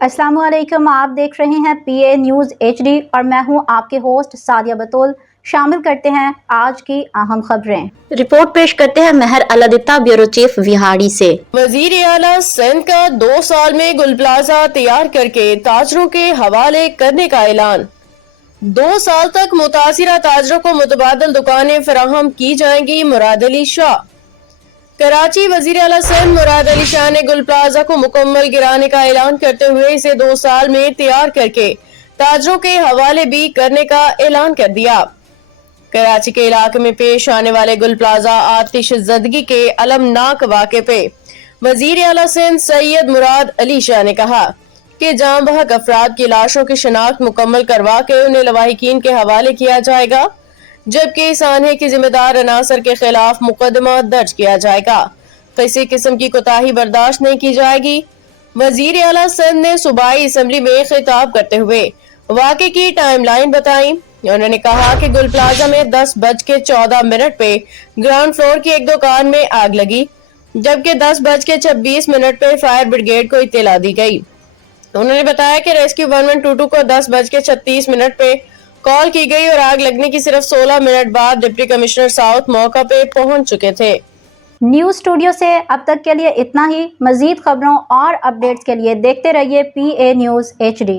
अस्सलाम वालेकुम। आप देख रहे हैं PA न्यूज़ HD और मैं हूं आपके होस्ट सादिया बतूल। शामिल करते हैं आज की अहम खबरें। रिपोर्ट पेश करते हैं महर अलादिता, ब्यूरो चीफ विहाड़ी से। वजीर आला सिंध का 2 साल में गुल प्लाजा तैयार करके ताजरों के हवाले करने का ऐलान। 2 साल तक मुतासिरा ताजरों को मुतबादल दुकानें फराहम की जाएंगी। मुराद अली शाह। कराची वजीर आला सिंध मुराद अली शाह ने गुल प्लाजा को मुकम्मल गिराने का ऐलान करते हुए इसे 2 साल में तैयार करके ताजरों के हवाले भी करने का ऐलान कर दिया। कराची के इलाके में पेश आने वाले गुल प्लाजा आतिश ज़दगी के अलमनाक वाक़े पे वजीर आला सिंध सैयद मुराद अली शाह ने कहा कि जाम बहक अफराद की लाशों की शनाख्त मुकम्मल करवा के उन्हें लवाहिकीन के हवाले किया जाएगा, जबकि सानहे की जिम्मेदार अनासर के खिलाफ मुकदमा दर्ज किया जाएगा। किसी किस्म की कोताही बर्दाश्त नहीं की जाएगी। वजीर आला सिंध ने सूबाई असम्बली में खिताब करते हुए वाक़े की टाइमलाइन बताई। उन्होंने कहा कि गुल प्लाजा में 10:14 पे ग्राउंड फ्लोर की एक दुकान में आग लगी, जबकि 10:26 पे फायर ब्रिगेड को इत्तला दी गई। उन्होंने बताया कि रेस्क्यू 1122 को 10:36 पे कॉल की गई और आग लगने की सिर्फ 16 मिनट बाद डिप्टी कमिश्नर साउथ मौका पे पहुंच चुके थे। न्यूज़ स्टूडियो से अब तक के लिए इतना ही। मजीद खबरों और अपडेट्स के लिए देखते रहिए PA न्यूज़ HD।